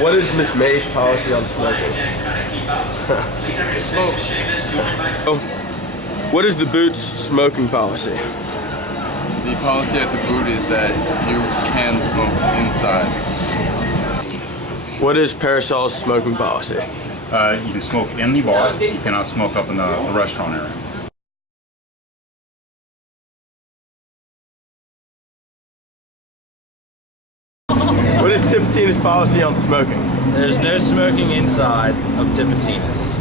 What is Miss May's policy on smoking? Smoke. Oh, what is the Boots smoking policy? The policy at the boot is that you can smoke inside. What is Parasol's smoking policy? You can smoke in the bar. You cannot smoke up in the restaurant area. What is Tipitina's policy on smoking? There's no smoking inside of Tipitina's.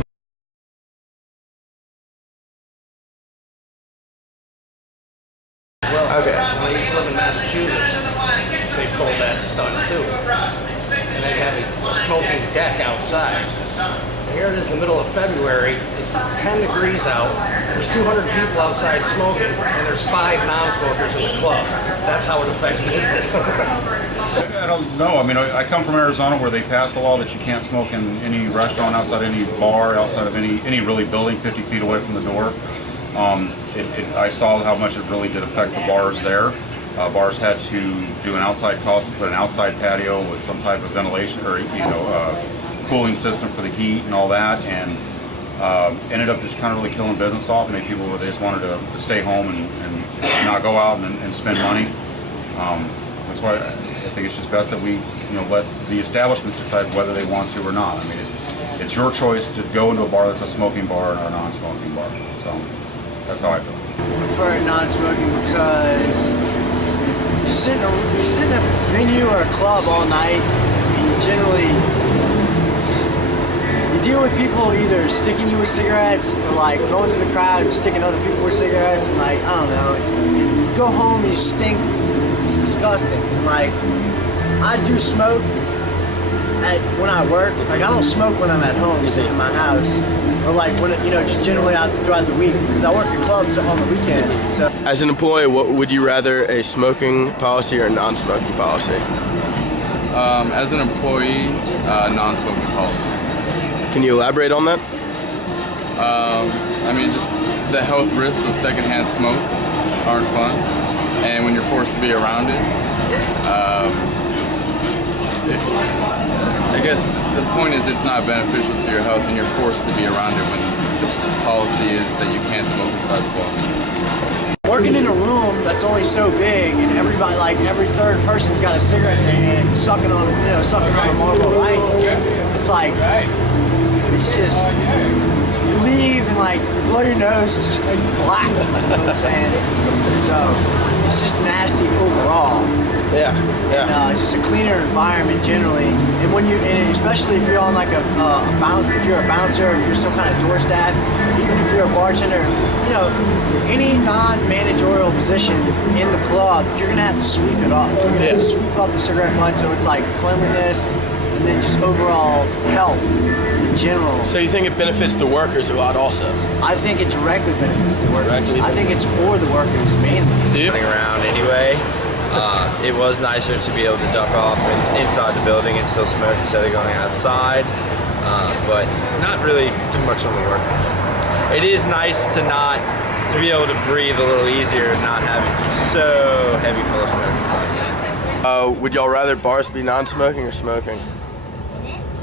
Okay. When I used to live in Massachusetts, they pulled that stunt too. And they had a smoking deck outside. Here it is, the middle of February. It's 10 degrees out. There's 200 people outside smoking, and there's 5 non-smokers in the club. That's how it affects business. I don't know. I mean, I come from Arizona where they passed a law that you can't smoke in any restaurant, outside any bar, outside of any really building 50 feet away from the door. I saw how much it really did affect the bars there. Bars had to do an outside cost to put an outside patio with some type of ventilation or cooling system for the heat and all that, and ended up just kind of really killing business off. Made people where they just wanted to stay home and not go out and spend money. That's why I think it's just best that we let the establishments decide whether they want to or not. I mean, it's your choice to go into a bar that's a smoking bar or a non-smoking bar. So that's how I feel. I prefer non-smoking because you sit in a venue or a club all night, and you generally deal with people either sticking you with cigarettes or like going through the crowd and sticking other people with cigarettes, and like, I don't know, you go home and you stink. It's disgusting. And like, I do smoke when I work. Like, I don't smoke when I'm at home sitting in my house, or like when just generally out throughout the week, because I work at clubs on the weekends. So As an employee, what would you rather, a smoking policy or a non-smoking policy? As an employee, non-smoking policy. Can you elaborate on that? I mean, just the health risks of secondhand smoke aren't fun, and when you're forced to be around it, I guess the point is it's not beneficial to your health, and you're forced to be around it when the policy is that you can't smoke inside the bar. working in a room that's only so big, and everybody, like every third person's got a cigarette in their hand, sucking on a Marlboro Light. It's like, it's just, you leave and like, you blow your nose, it's like black, you know what I'm saying? So, it's just nasty overall. Yeah. And just a cleaner environment generally. And when and especially if you're on like a bouncer, if you're a bouncer, if you're some kind of door staff, even if you're a bartender, any non-managerial position in the club, you're gonna have to sweep it up. You're gonna have to sweep up the cigarette butt, so it's like cleanliness and then just overall health in general. So you think it benefits the workers a lot also? I think it directly benefits the workers. Directly. I think it's for the workers mainly. Running around anyway. It was nicer to be able to duck off inside the building and still smoke instead of going outside, but not really too much on the workers. It is nice to be able to breathe a little easier and not have it be so heavy full of smoke inside. Would y'all rather bars be non-smoking or smoking?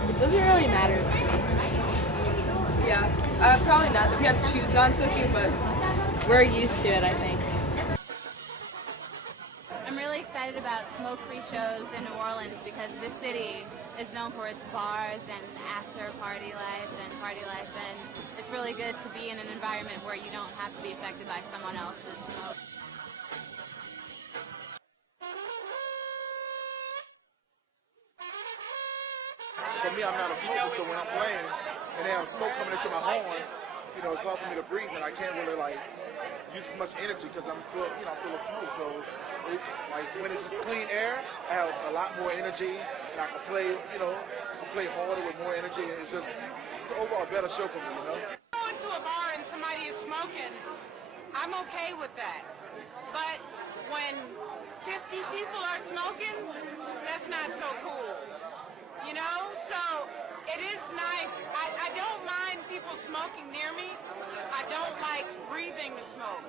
It doesn't really matter to me. Yeah, probably not. If we have to choose non-smoking, but we're used to it, I think. I'm really excited about smoke-free shows in New Orleans because this city is known for its bars and after-party life, and it's really good to be in an environment where you don't have to be affected by someone else's smoke. For me, I'm not a smoker, so when I'm playing and they have smoke coming into my horn, it's hard for me to breathe, and I can't really use as much energy because I'm full of smoke. So, when it's just clean air, I have a lot more energy, and I can play, harder with more energy. And it's just overall a better show for me, Going to a bar and somebody is smoking, I'm okay with that. But when 50 people are smoking, that's not so cool. So it is nice. I don't mind people smoking near me. I don't like breathing the smoke.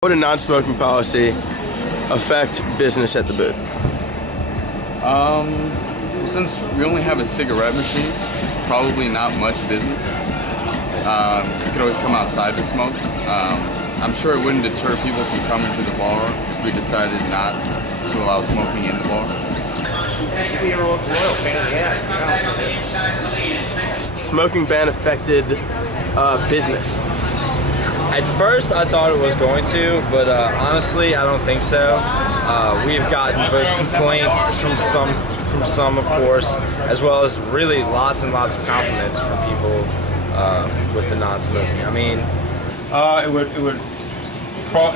What a non-smoking policy affect business at the booth? Since we only have a cigarette machine, probably not much business. You could always come outside to smoke. I'm sure it wouldn't deter people from coming to the bar if we decided not to allow smoking in the bar. That could be a real pain in the ass, to be honest with you. Smoking ban affected business. At first, I thought it was going to, but honestly, I don't think so. We've gotten both complaints from some, of course, as well as really lots and lots of compliments from people with the non-smoking. I mean, it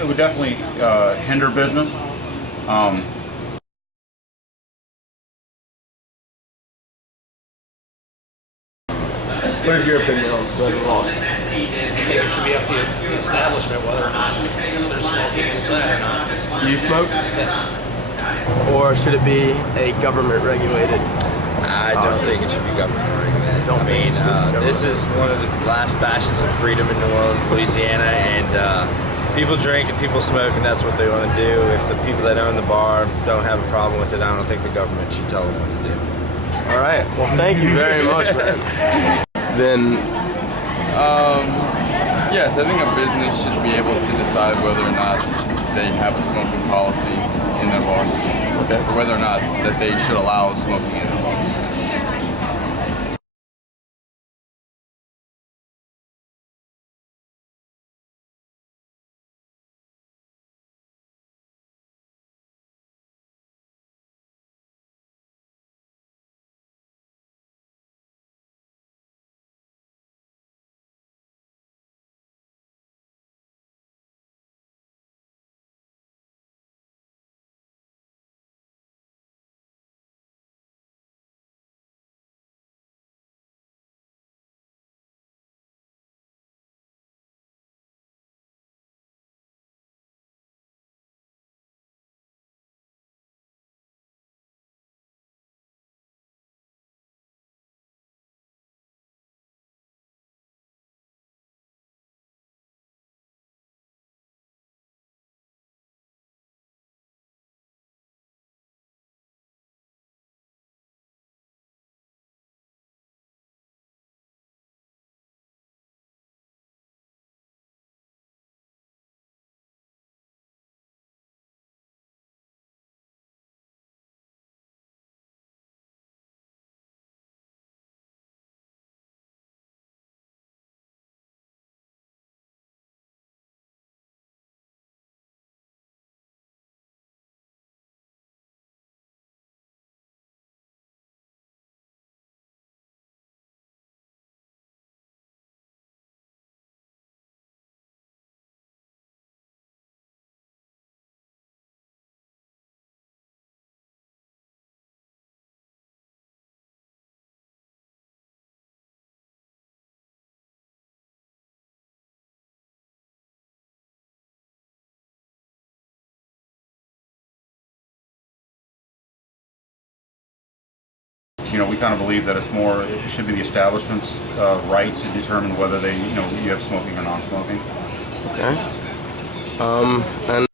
would definitely hinder business. What is your opinion on smoking laws? I think it should be up to the establishment whether or not they're smoking inside or not. Do you smoke? Yes. Or should it be a government regulated? I don't think it should be government regulated. I mean, this is one of the last bastions of freedom in New Orleans, Louisiana, and people drink and people smoke, and that's what they want to do. If the people that own the bar don't have a problem with it, I don't think the government should tell them what to do. All right. Well, thank you very much, man. Then, yes, I think a business should be able to decide whether or not they have a smoking policy in their bar, or whether or not that they should allow smoking in their bars. You know, we kind of believe that it should be the establishment's right to determine whether you have smoking or non-smoking. okay. And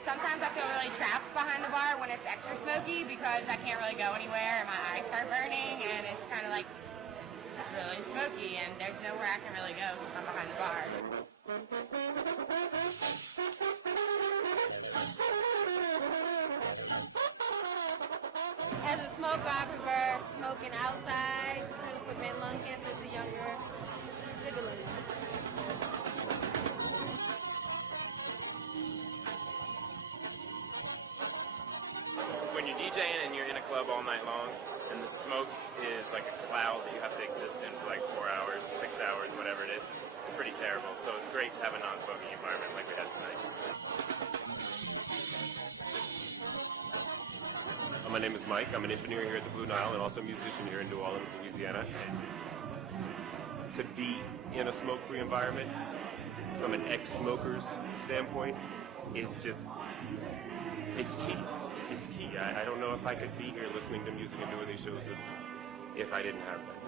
Sometimes I feel really trapped behind the bar when it's extra smoky because I can't really go anywhere and my eyes start burning and it's kind of like, it's really smoky and there's nowhere I can really go because I'm behind the bars. As a smoker, I prefer smoking outside to prevent lung cancer to younger siblings. club all night long, and the smoke is like a cloud that you have to exist in for like 4 hours, 6 hours, whatever it is. It's pretty terrible. So it's great to have a non-smoking environment like we had tonight. My name is Mike. I'm an engineer here at the Blue Nile and also a musician here in New Orleans, Louisiana. And to be in a smoke-free environment from an ex-smoker's standpoint is just, it's key. It's key. I don't know if I could be here listening to music and doing these shows if I didn't have that.